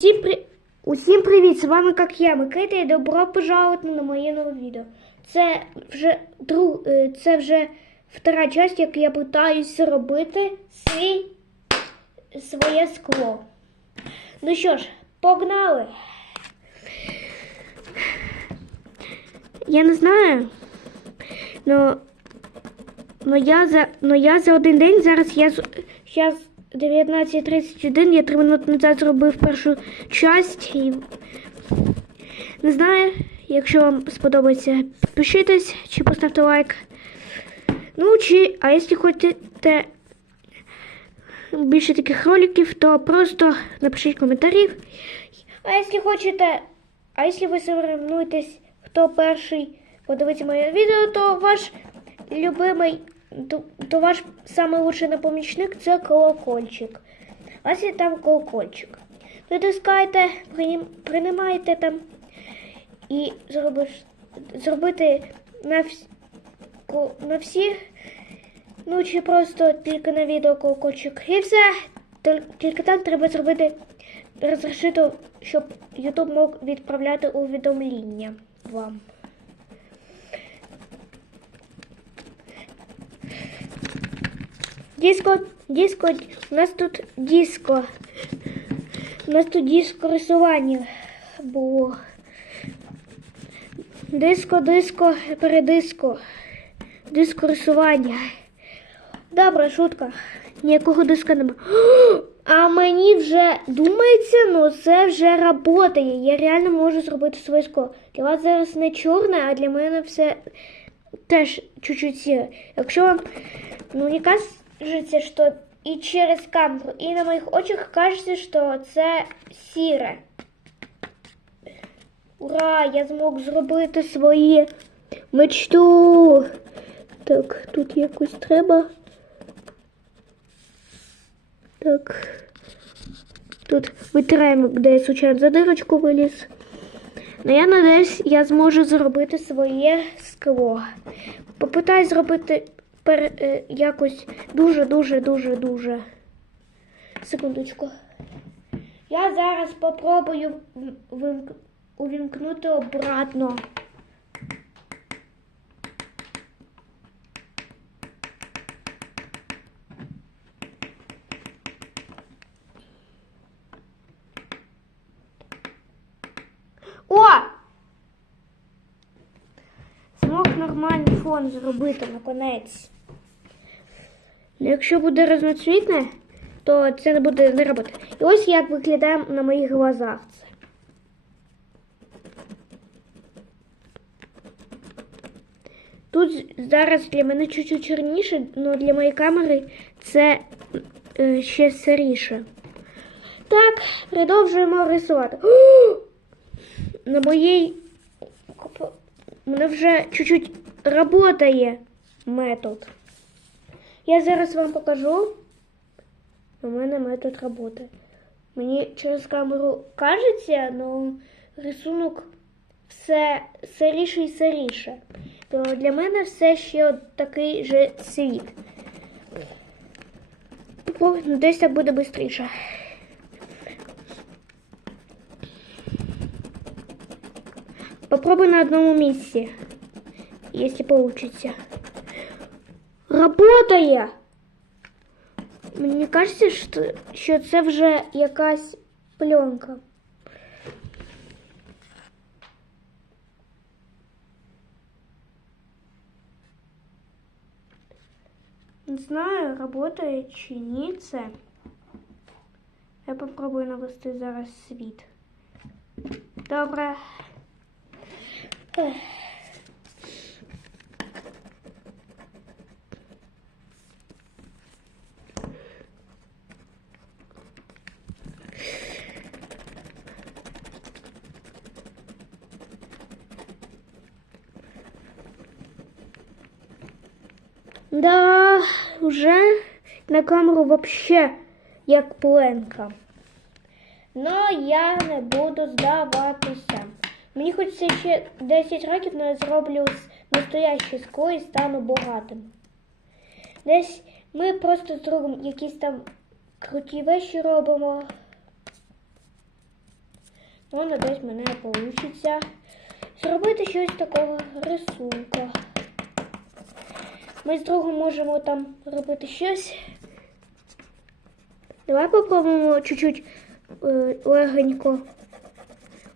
Всім, при... Усім привіт! З вами як я, Микита, і добро пожаловать на моє нове відео. Це вже друг... е, це вже втора часть, як я питаюсь зробити свій... своє скло. Ну що ж, погнали! Я не знаю, но, но, я, за, но я за один день зараз я зараз 19.31, я три минути назад зробив першу часть і не знаю, якщо вам сподобається, підпишитесь чи поставте лайк. Ну, чи, а якщо хочете більше таких роликів, то просто напишіть коментарі. А якщо хочете, а якщо ви соревнуєтесь, хто перший подивиться моє відео, то ваш любимий, то, то ваш самий лучший напомічник це колокольчик. Вас є там колокольчик. Натискайте, принім- приймайте там і зробиш, зробити на, вс, на всі, ну чи просто тільки на відео колокольчик. І все. Тільки так треба зробити розрешити, щоб YouTube мог відправляти увідомлення вам. Диско, диско, у нас тут диско. У нас тут диско рисування було. Диско, диско, передиско. Диско рисування. Добра шутка. Ніякого диска нема. А мені вже думається, ну це вже работає. Я реально можу зробити своє. Для вас зараз не чорне, а для мене все теж чуть-чуть сіре. Якщо вам ну, не кажеться, що і через камеру, і на моїх очах кажеться, що це сіре. Ура! Я змог зробити своє мечту. Так, тут якось треба. Так. Тут витираємо, де я случайно за дирочку виліз. Ну, я надіюсь, я зможу зробити своє скло. Попитаюсь зробити пер, е, якось дуже-дуже, дуже, дуже. Секундочку. Я зараз попробую вимк- увімкнути обратно. О! Змог нормальний фон зробити наконець. Якщо буде разноцвітне, то це не буде не робити. І ось як виглядає на моїх глазах це. Тут зараз для мене чуть-чуть чорніше, але для моєї камери це е, ще сиріше. Так, продовжуємо рисувати. О! На моїй мене вже чуть-чуть работає метод. Я зараз вам покажу. У мене метод роботи. Мені через камеру кажеться, але рисунок все сиріше і сиріше. То для мене все ще такий же світ. Ну, Десь так буде швидше. Попробуй на одному місці, якщо получится. Работає! Мені кажеться, що, що це вже якась пленка. Не знаю, работає чи ні це. Я попробую навести зараз світ. Добре. Да, вже на камеру вообще як пленка. Но я не буду здаватися. Мені хочеться ще 10 років, але я зроблю настояще скло і стану багатим. Десь ми просто з другом якісь там круті вещі робимо. Воно десь в мене вийде зробити щось такого рисунка. Ми з другом можемо там робити щось. Давай попробуємо чуть-чуть е, легенько.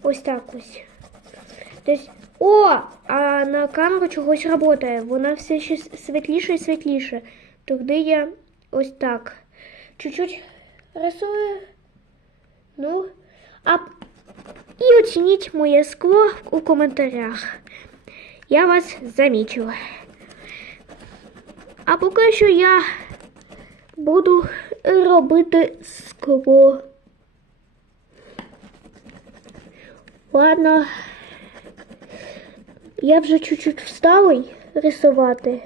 Ось так ось. Десь. О! А на камеру чогось працює. Вона все ще світліше і світліше. Тоді я ось так. Чуть-чуть рисую. Ну, а і оцініть моє скло у коментарях. Я вас замічила. А поки що я буду робити скло. Ладно. Я вже чуть-чуть всталий рисувати.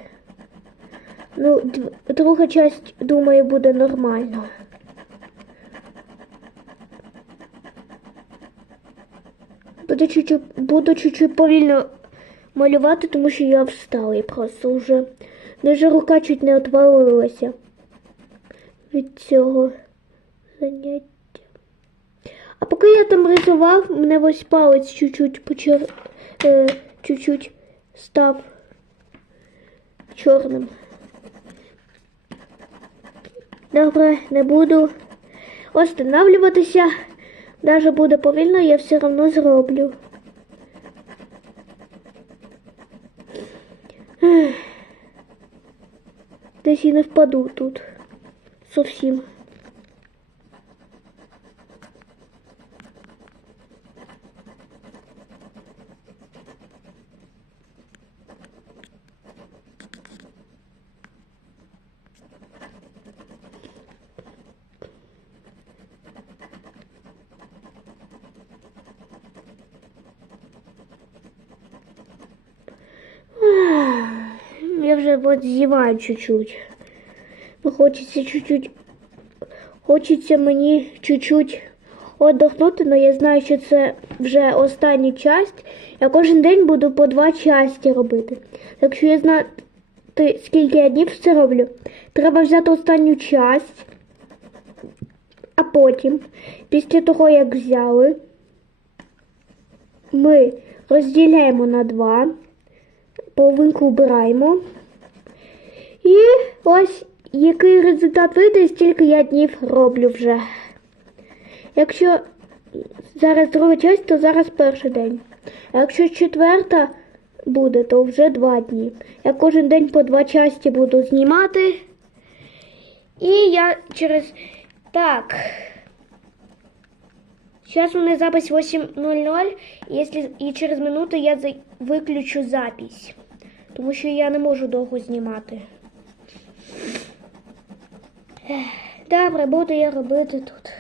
Ну, друга часть, думаю, буде нормально. Буду чуть-чуть, повільно малювати, тому що я всталий просто вже. Даже рука чуть не отвалилася від цього заняття. А поки я там рисував, мене ось палець чуть-чуть почер... е, чуть-чуть став чорним. Добре, не буду останавливатися. Даже буде повільно, я все одно зроблю. Ех. Десь і не впаду тут. Зовсім. Я вже вот зіваю чуть-чуть. Ну, хочеться чуть-чуть. Хочеться мені чуть-чуть отдохнути, але я знаю, що це вже остання часть. Я кожен день буду по два часті робити. Якщо я знаю, скільки я днів це роблю, треба взяти останню часть, а потім, після того, як взяли, ми розділяємо на два половинку вбираємо. І ось який результат вийде, стільки я днів роблю вже. Якщо зараз друга часть, то зараз перший день. А якщо четверта буде, то вже два дні. Я кожен день по два часті буду знімати. І я через. Так. Сейчас у меня запись 8.00, если і через минуту я за- виключу запись, тому що я не можу довго знімати. Добре, буду я робити тут.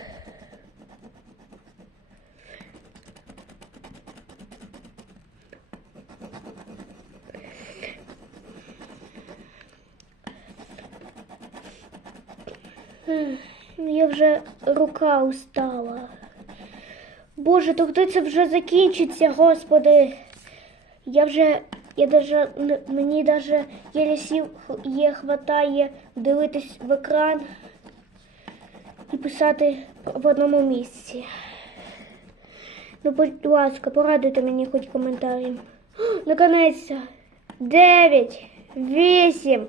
Я вже рука устала. Боже, то коли це вже закінчиться, господи. Я вже, я даже, мені даже єлі сіл х- є хватає дивитись в екран і писати в одному місці. Ну, будь ласка, порадуйте мені хоч коментарем. Наконець-то. Дев'ять, вісім,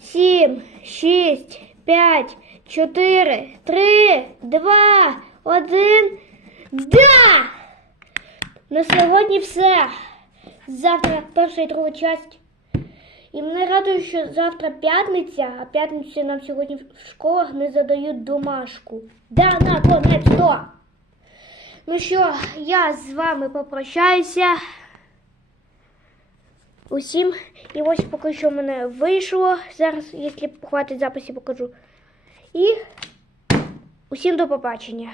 сім, шість, п'ять, чотири, три, два, один. Да! На сьогодні все. Завтра перша і друга часть. І мене радує, що завтра п'ятниця, а п'ятницю нам сьогодні в школах не задають домашку. Да, наконець-то! Ну що, я з вами попрощаюся. Усім. І ось поки що в мене вийшло. Зараз, якщо хватить записі, покажу. І усім до побачення.